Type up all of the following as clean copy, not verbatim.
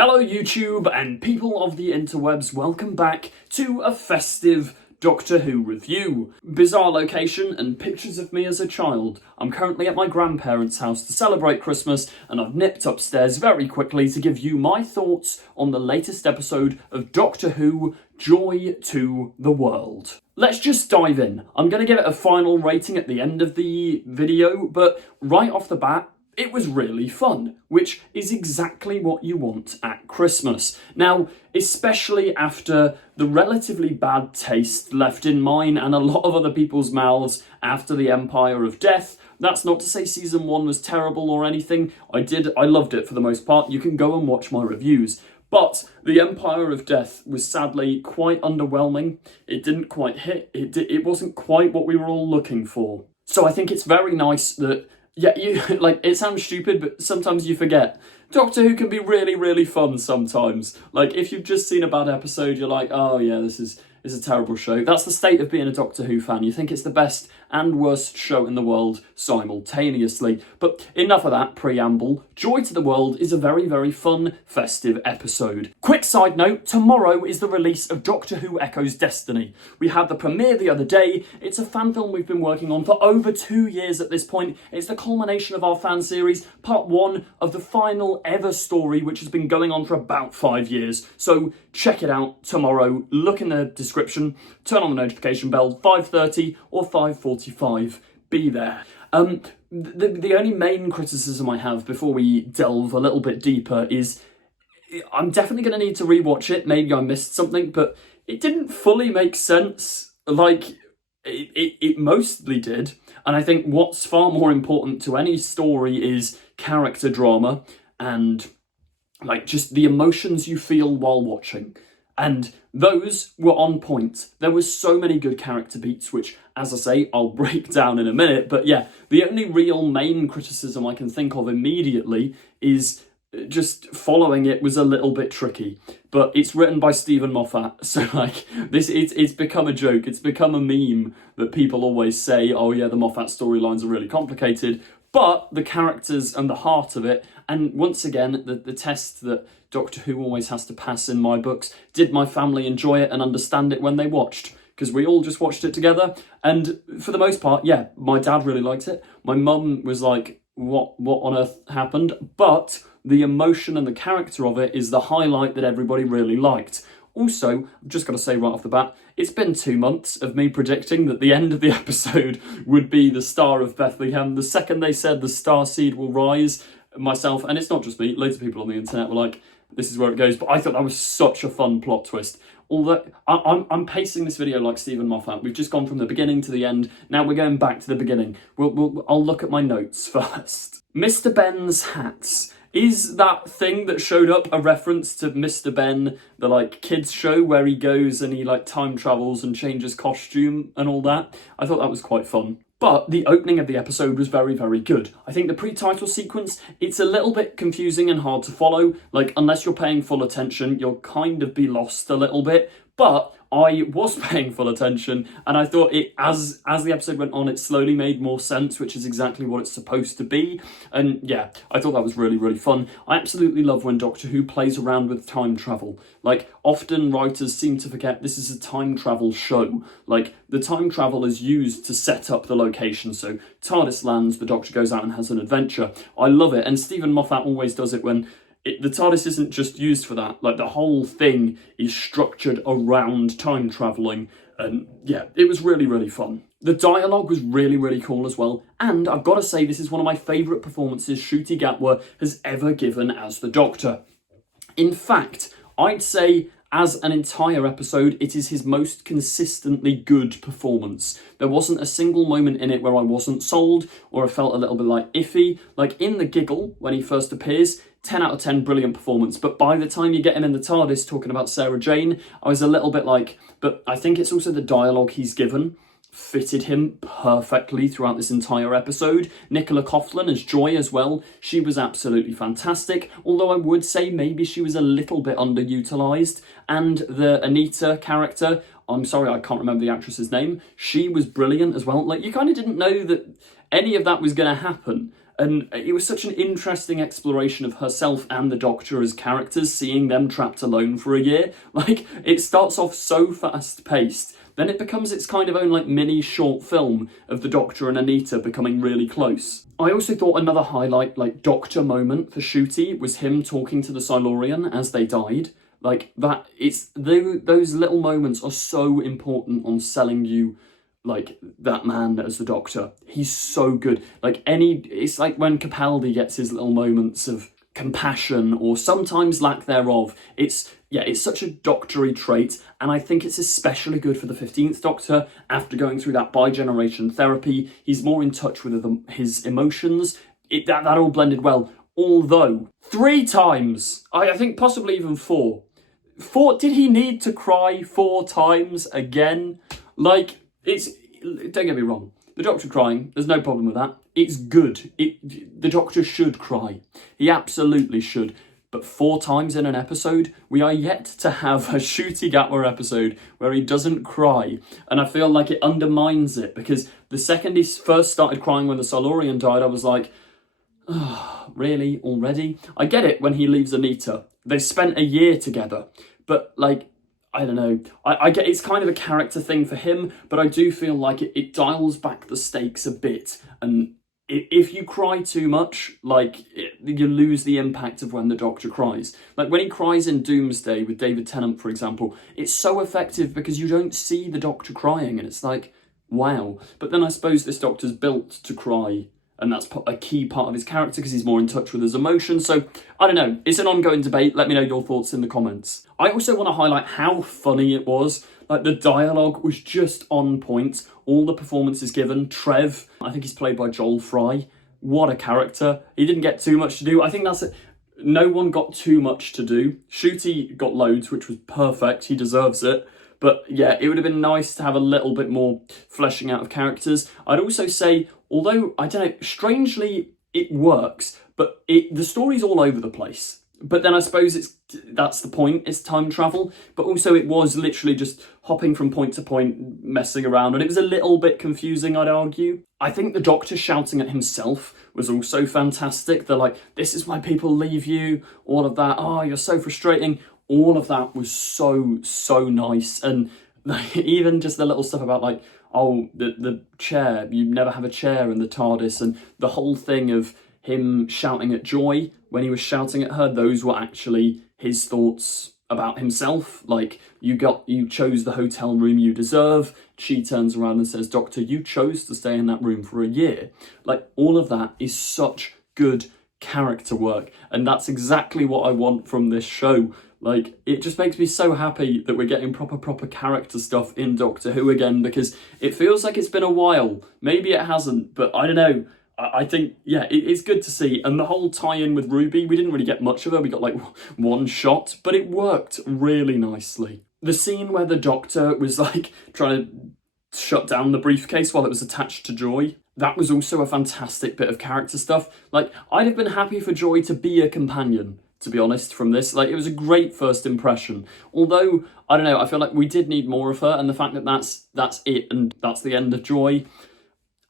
Hello YouTube and people of the interwebs, welcome back to a festive Doctor Who review. Bizarre location and pictures of me as a child. I'm currently at my grandparents' house to celebrate Christmas and I've nipped upstairs very quickly to give you my thoughts on the latest episode of Doctor Who, Joy to the World. Let's just dive in. I'm going to give it a final rating at the end of the video, but right off the bat, it was really fun, which is exactly what you want at Christmas. Now, especially after the relatively bad taste left in mine and a lot of other people's mouths after the Empire of Death. That's not to say season 1 was terrible or anything. I loved it for the most part. You can go and watch my reviews. But the Empire of Death was sadly quite underwhelming. It didn't quite hit. It wasn't quite what we were all looking for. So I think it's very nice that it sounds stupid, but sometimes you forget. Doctor Who can be really, really fun sometimes. Like, if you've just seen a bad episode, you're like, oh yeah, this is a terrible show. That's the state of being a Doctor Who fan. You think it's the best and worst show in the world simultaneously. But enough of that preamble. Joy to the World is a very, very fun, festive episode. Quick side note, tomorrow is the release of Doctor Who Echoes Destiny. We had the premiere the other day. It's a fan film we've been working on for over 2 years at this point. It's the culmination of our fan series, part 1 of the final ever story, which has been going on for about 5 years. So check it out tomorrow. Look in the description, turn on the notification bell, 5:30 or 5:45. Be there. The only main criticism I have before we delve a little bit deeper is I'm definitely going to need to rewatch it. Maybe I missed something, but it didn't fully make sense. Like, it mostly did. And I think what's far more important to any story is character drama and like just the emotions you feel while watching. And those were on point. There was so many good character beats, which, as I say, I'll break down in a minute. But yeah, the only real main criticism I can think of immediately is just following it was a little bit tricky. But it's written by Stephen Moffat, so like it's become a joke. It's become a meme that people always say, oh yeah, the Moffat storylines are really complicated. But the characters and the heart of it, and once again, the test that Doctor Who always has to pass in my books, did my family enjoy it and understand it when they watched? Because we all just watched it together, and for the most part, yeah, my dad really liked it. My mum was like, what on earth happened? But the emotion and the character of it is the highlight that everybody really liked. Also, I've just got to say right off the bat, it's been 2 months of me predicting that the end of the episode would be the Star of Bethlehem. The second they said the star seed will rise, myself, and it's not just me, loads of people on the internet were like, this is where it goes. But I thought that was such a fun plot twist. Although I'm pacing this video like Stephen Moffat. We've just gone from the beginning to the end. Now we're going back to the beginning. I'll look at my notes first. Mr. Ben's hats. Is that thing that showed up a reference to Mr. Ben, the like kids show where he goes and he like time travels and changes costume and all that? I thought that was quite fun. But the opening of the episode was very, very good. I think the pre-title sequence, it's a little bit confusing and hard to follow. Like, unless you're paying full attention, you'll kind of be lost a little bit. But I was paying full attention, and I thought it, as the episode went on, it slowly made more sense, which is exactly what it's supposed to be. And yeah, I thought that was really, really fun. I absolutely love when Doctor Who plays around with time travel. Like, often writers seem to forget this is a time travel show. Like, the time travel is used to set up the location. So TARDIS lands, the Doctor goes out and has an adventure. I love it, and Stephen Moffat always does it when the TARDIS isn't just used for that. Like, the whole thing is structured around time travelling. And yeah, it was really, really fun. The dialogue was really, really cool as well. And I've got to say, this is one of my favourite performances Ncuti Gatwa has ever given as the Doctor. In fact, I'd say as an entire episode, it is his most consistently good performance. There wasn't a single moment in it where I wasn't sold or I felt a little bit like iffy. Like in the giggle, when he first appears, 10 out of 10, brilliant performance. But by the time you get him in the TARDIS talking about Sarah Jane, I was a little bit like, but I think it's also the dialogue he's given fitted him perfectly throughout this entire episode. Nicola Coughlan as Joy as well. She was absolutely fantastic, although I would say maybe she was a little bit underutilised. And the Anita character, I'm sorry, I can't remember the actress's name. She was brilliant as well. Like, you kind of didn't know that any of that was going to happen. And it was such an interesting exploration of herself and the Doctor as characters, seeing them trapped alone for a year. Like, it starts off so fast-paced, then it becomes its kind of own like mini short film of the Doctor and Anita becoming really close. I also thought another highlight, like Doctor moment for Ncuti was him talking to the Silurian as they died. Like that, those little moments are so important on selling you like that man as the Doctor. He's so good. Like it's like when Capaldi gets his little moments of compassion or sometimes lack thereof. It's such a doctory trait, and I think it's especially good for the 15th Doctor after going through that bi-generation therapy. He's more in touch with his emotions. That all blended well. Although 3 times, I think possibly even 4. Did he need to cry 4 times again? Like, don't get me wrong, the Doctor crying, there's no problem with that. It's good. The Doctor should cry. He absolutely should. But 4 times in an episode, we are yet to have a Ncuti Gatwa episode where he doesn't cry. And I feel like it undermines it, because the second he first started crying when the Silurian died, I was like, oh, really? Already? I get it when he leaves Anita. They spent a year together. But, like, I don't know. I get it's kind of a character thing for him, but I do feel like it dials back the stakes a bit. And if you cry too much, like, you lose the impact of when the Doctor cries. Like, when he cries in Doomsday with David Tennant, for example, it's so effective because you don't see the Doctor crying, and it's like, wow. But then I suppose this Doctor's built to cry, and that's a key part of his character because he's more in touch with his emotions. So, I don't know. It's an ongoing debate. Let me know your thoughts in the comments. I also want to highlight how funny it was. Like, the dialogue was just on point. All the performances given. Trev, I think he's played by Joel Fry. What a character. He didn't get too much to do. I think that's it. No one got too much to do. Ncuti got loads, which was perfect. He deserves it. But yeah, it would have been nice to have a little bit more fleshing out of characters. I'd also say, although, I don't know, strangely it works, but the story's all over the place. But then I suppose that's the point, it's time travel. But also it was literally just hopping from point to point, messing around. And it was a little bit confusing, I'd argue. I think the Doctor shouting at himself was also fantastic. They're like, this is why people leave you, all of that. Oh, you're so frustrating. All of that was so, so nice. And even just the little stuff about like, oh, the chair, you never have a chair in the TARDIS. And the whole thing of him shouting at Joy when he was shouting at her, those were actually his thoughts about himself. Like, you chose the hotel room you deserve. She turns around and says, Doctor, you chose to stay in that room for a year. Like, all of that is such good character work. And that's exactly what I want from this show. Like, it just makes me so happy that we're getting proper character stuff in Doctor Who again, because it feels like it's been a while. Maybe it hasn't, but I don't know. I think, yeah, it's good to see. And the whole tie-in with Ruby, we didn't really get much of her. We got like 1 shot, but it worked really nicely. The scene where the Doctor was like trying to shut down the briefcase while it was attached to Joy, that was also a fantastic bit of character stuff. Like, I'd have been happy for Joy to be a companion, to be honest, from this. Like, it was a great first impression. Although, I don't know, I feel like we did need more of her, and the fact that that's it and that's the end of Joy,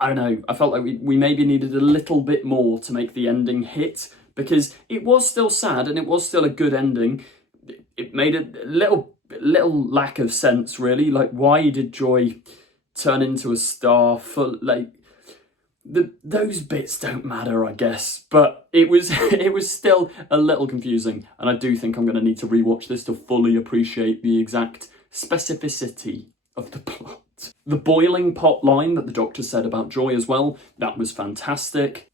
I don't know, I felt like we maybe needed a little bit more to make the ending hit, because it was still sad and it was still a good ending. It made a little lack of sense, really. Like, why did Joy turn into a star? Like, those bits don't matter, I guess, but it was still a little confusing, and I do think I'm going to need to rewatch this to fully appreciate the exact specificity of the plot. The boiling pot line that the Doctor said about Joy as well, that was fantastic.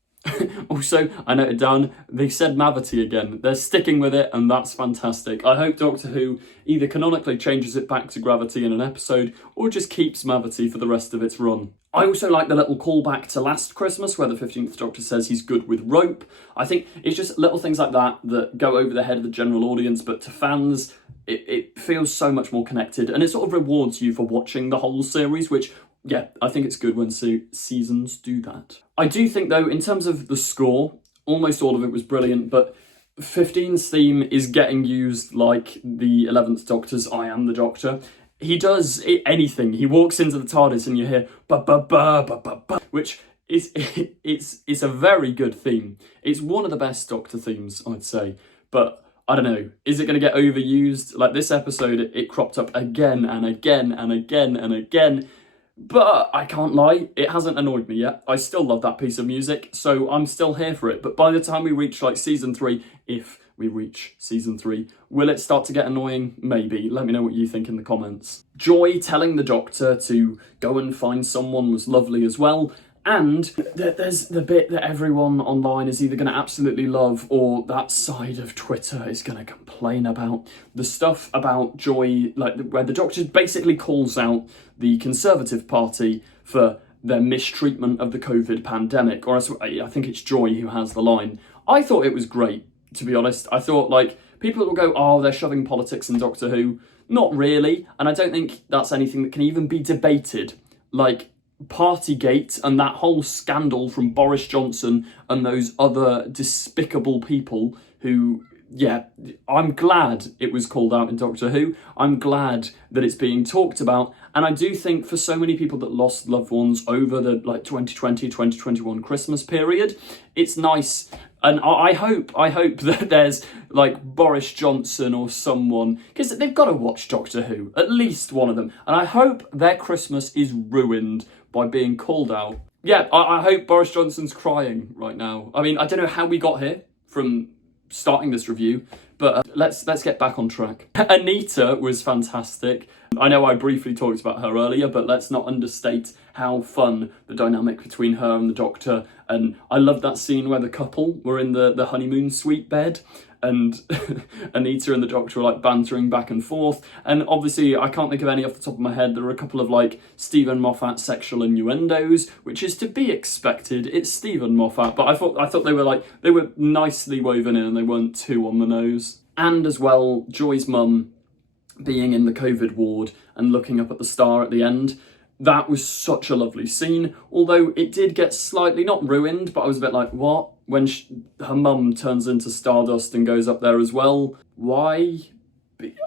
Also, I noted down, they said Mavity again. They're sticking with it, and that's fantastic. I hope Doctor Who either canonically changes it back to gravity in an episode, or just keeps Mavity for the rest of its run. I also like the little callback to last Christmas, where the 15th Doctor says he's good with rope. I think it's just little things like that that go over the head of the general audience, but to fans, it feels so much more connected, and it sort of rewards you for watching the whole series, which, yeah, I think it's good when seasons do that. I do think, though, in terms of the score, almost all of it was brilliant, but 15's theme is getting used like the 11th Doctor's I Am the Doctor. He does anything. He walks into the TARDIS and you hear ba ba ba ba ba ba, which it's it's a very good theme. It's one of the best Doctor themes, I'd say. But I don't know, is it going to get overused? Like this episode, it cropped up again and again and again and again. But I can't lie, it hasn't annoyed me yet. I still love that piece of music, so I'm still here for it. But by the time we reach like season 3, if we reach season 3, will it start to get annoying? Maybe. Let me know what you think in the comments. Joy telling the Doctor to go and find someone was lovely as well. And there's the bit that everyone online is either going to absolutely love or that side of Twitter is going to complain about. The stuff about Joy, like where the Doctor basically calls out the Conservative Party for their mistreatment of the COVID pandemic. Or I think it's Joy who has the line. I thought it was great, to be honest. I thought, like, people will go, oh, they're shoving politics in Doctor Who. Not really. And I don't think that's anything that can even be debated. Like, Partygate and that whole scandal from Boris Johnson and those other despicable people who, yeah, I'm glad it was called out in Doctor Who. I'm glad that it's being talked about. And I do think for so many people that lost loved ones over the 2020, 2021 Christmas period, it's nice. And I hope that there's like Boris Johnson or someone, because they've got to watch Doctor Who, at least one of them. And I hope their Christmas is ruined by being called out. Yeah, I hope Boris Johnson's crying right now. I mean, I don't know how we got here from starting this review, but let's get back on track. Anita was fantastic. I know I briefly talked about her earlier, but let's not understate how fun the dynamic between her and the Doctor. And I love that scene where the couple were in the honeymoon suite bed and Anita and the Doctor were like bantering back and forth. And obviously I can't think of any off the top of my head. There were a couple of like Stephen Moffat sexual innuendos, which is to be expected. It's Stephen Moffat, but I thought they were nicely woven in and they weren't too on the nose. And as well, Joy's mum being in the COVID ward and looking up at the star at the end. That was such a lovely scene, although it did get slightly, not ruined, but I was a bit like, what? When her mum turns into Stardust and goes up there as well, why?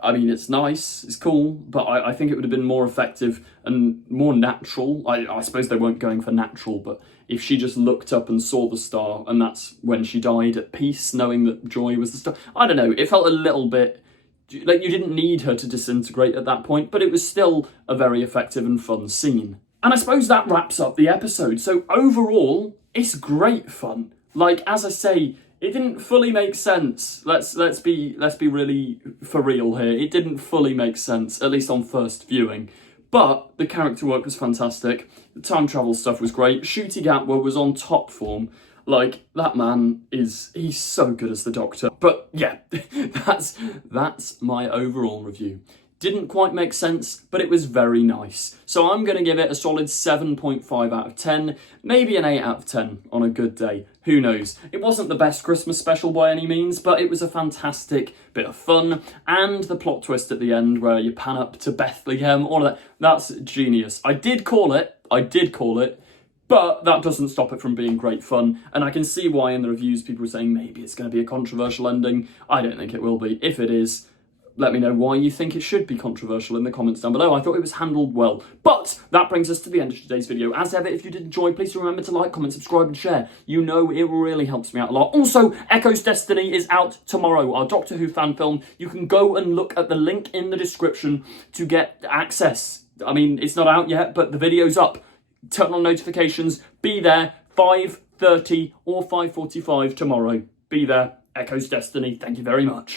I mean, it's nice, it's cool, but I think it would have been more effective and more natural. I suppose they weren't going for natural, but if she just looked up and saw the star and that's when she died at peace, knowing that Joy was the star. I don't know, it felt a little bit like you didn't need her to disintegrate at that point, but it was still a very effective and fun scene. And I suppose that wraps up the episode. So overall, it's great fun. Like, as I say, it didn't fully make sense. Let's be really for real here. It didn't fully make sense, at least on first viewing. But the character work was fantastic. The time travel stuff was great. Ncuti Gatwa was on top form. Like, that man he's so good as the Doctor. But yeah, that's my overall review. Didn't quite make sense, but it was very nice. So I'm going to give it a solid 7.5 out of 10, maybe an 8 out of 10 on a good day. Who knows? It wasn't the best Christmas special by any means, but it was a fantastic bit of fun. And the plot twist at the end where you pan up to Bethlehem, all of that, that's genius. I did call it, but that doesn't stop it from being great fun. And I can see why in the reviews people were saying maybe it's going to be a controversial ending. I don't think it will be. If it is, let me know why you think it should be controversial in the comments down below. I thought it was handled well. But that brings us to the end of today's video. As ever, if you did enjoy, please remember to like, comment, subscribe and share. You know it really helps me out a lot. Also, Echo's Destiny is out tomorrow, our Doctor Who fan film. You can go and look at the link in the description to get access. I mean, it's not out yet, but the video's up. Turn on notifications. Be there 5:30 or 5:45 tomorrow. Be there. Echo's Destiny. Thank you very much.